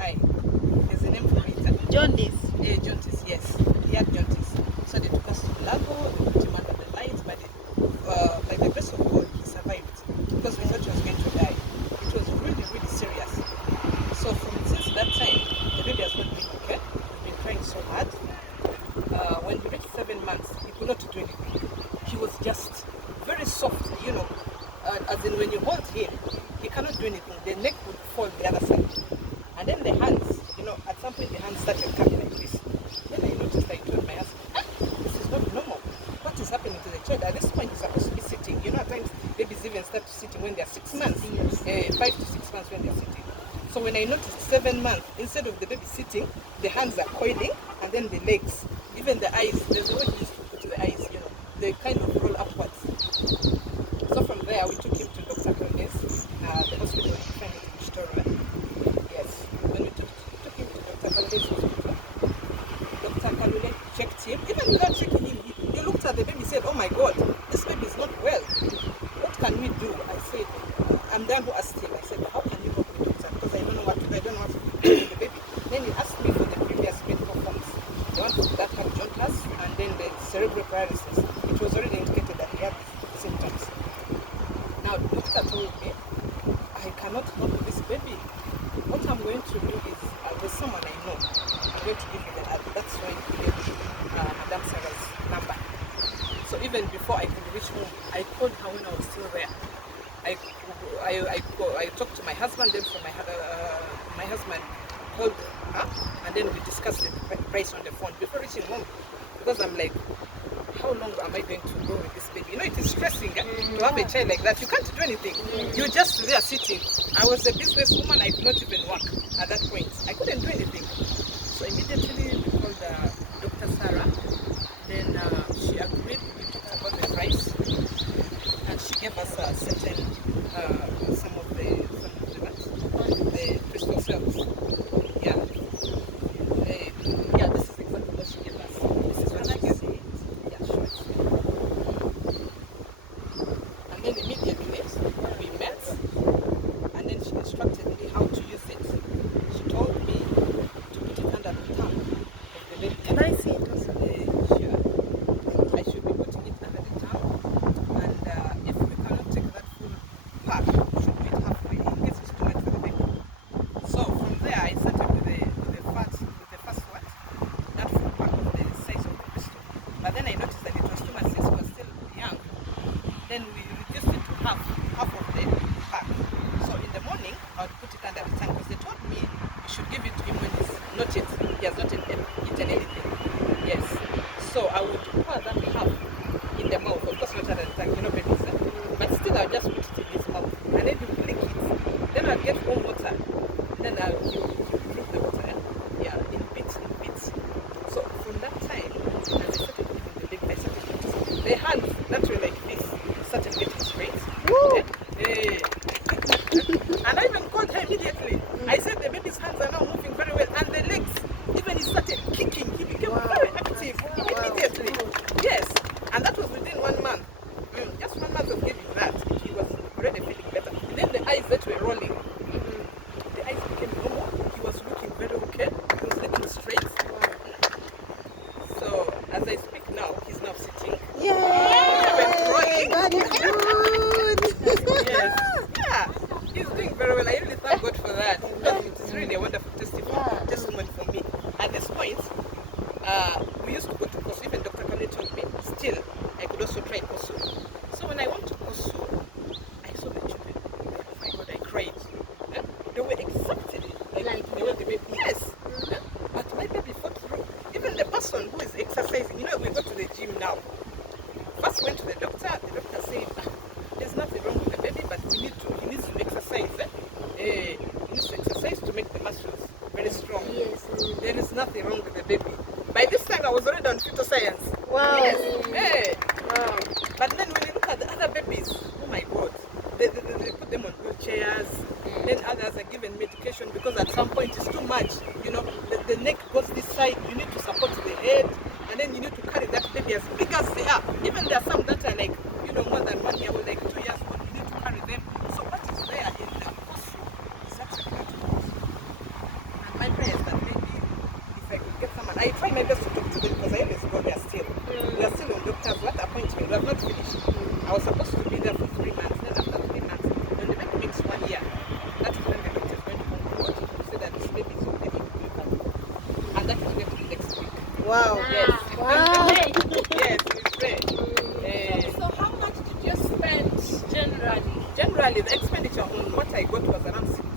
eye. There's a name for it. Jaundice. Jaundice, yes. He had jaundice. So they took us to Mulago, they put him under the light, but by the grace of God, he survived. Because we thought he was going to die. It was really, really serious. So since that time, the baby has not been okay. We've been trying so hard. When he reached 7 months, he could not do anything. He was just very soft, as in when you hold him, he cannot do anything. The neck would fall the other side. And then the hands, at some point the hands started coming like this. Then I noticed, I told my husband, this is not normal. What is happening to the child? At this point, he's supposed to be sitting. At times babies even start sitting when they're 6 months, 5 to 6 months when they're sitting. So when I noticed 7 months, instead of the baby sitting, the hands are coiling, and then the legs, even the eyes, there's a way he used to put the eyes, they kind of roll upwards. So from there, we took him to Doctor Kalule's, the hospital in Victoria. Yes, when we took him to Doctor Kalule's hospital, Doctor Kalule checked him. Even without checking him, he looked at the baby and said, "Oh my God, this baby is not well. What can we do?" I said, I'm the one who asked him. I said, "How can you help me, doctor? Because I don't know what to do. I don't know what to do with the baby." Then he asked me for the previous medical forms. The one that had jaundice and then the cerebral paralysis. It was already indicated that he had symptoms. Now, the doctor told me, I cannot help this baby. What I'm going to do is, there's someone I know. I'm going to give you that's why he gave me Madame Sarah's number. So even before I could reach home, I called her when I was still there. I talked to my husband, then for my husband called her, and then we discussed the price on the phone before reaching home. Because I'm like, how long am I going to go with this baby? It is stressing to have a child like that. You can't do anything. You're just there sitting. I was a businesswoman. I could not even work at that point. I couldn't do anything. So immediately we called Dr. Sarah. Then she agreed. We talked about the price, and she gave us certain some of the crystal cells. Yeah. This is exactly what she gave us. This is what she gave us. Yeah, sure. And then immediately we met, and then she instructed me how to use it. She told me to put it under the tongue of the baby. Can I see it also? Sure. I should be putting it under the tongue, and if we cannot take that full part, we should do it halfway in case it's too much for the baby. So from there, I started with the first one, that full part of the size of the crystal. But then I noticed that it was too much since we were still young. Then we reduced it to half of the pack. So in the morning, I would put it under the tongue because they told me you should give it to him when he has not eaten anything. Yes. So I would pour that half in the mouth, of course not under the tongue, babies. But still I'll just put it in his mouth. And then he will lick it. Then I'll get warm water. Then he'll drink the water. Yeah, in bits. So from that time, as I started giving the baby, I started noticing the hands that were like this started getting straight. And I even called her immediately. I said the baby's hands are now moving very well, and the legs, even he started kicking. He became very active immediately. Yes, and that was within 1 month. Just 1 month of giving that, he was already feeling better. And then the eyes that were rolling, the eyes became normal. He was looking very okay. He was looking straight. So as I speak now, he's now sitting. Yay! God is good! Yes. Yeah. He's doing very well. I really thank God for that. It's really a wonderful testimony for me. At this point, we used to go to Corsu. Even Dr. Kalule told me, still, I could also try Corsu. So when I went to Corsu, I saw the children. Oh my God, I cried. They were exactly like they were the baby. Yes. But my baby fought through. Even the person who is exercising, we go to the gym now. First went to the doctor said, there's nothing wrong with the baby, but he needs to exercise. He needs to exercise to make the muscles very strong. Yes. There is nothing wrong with the baby. By this time, I was already on Phytoscience. Wow. Yes. Wow. But then when you look at the other babies, oh my God, they put them on wheelchairs. Then others are given medication because at some point it's too much. The neck goes this side, you need to support the head, and then you need to carry that baby as big as they are. Even there are some that are like, more than 1 year old, like 2 years old, you need to carry them. So what is there in the Corsu is actually not Corsu. And my prayers that maybe if I could get someone, I try my best to talk to them because I always go there still. We are still on doctor's what appointment. We have not finished. I was supposed to be there for 3 months. Then after 3 months, when the baby makes 1 year, that is when the doctor is going to conclude to say that this baby is okay. And that is going to be next week. Wow. Yes. Wow. Yes, we pray. So how much did you spend generally? Generally, the expenditure on what I got was around 6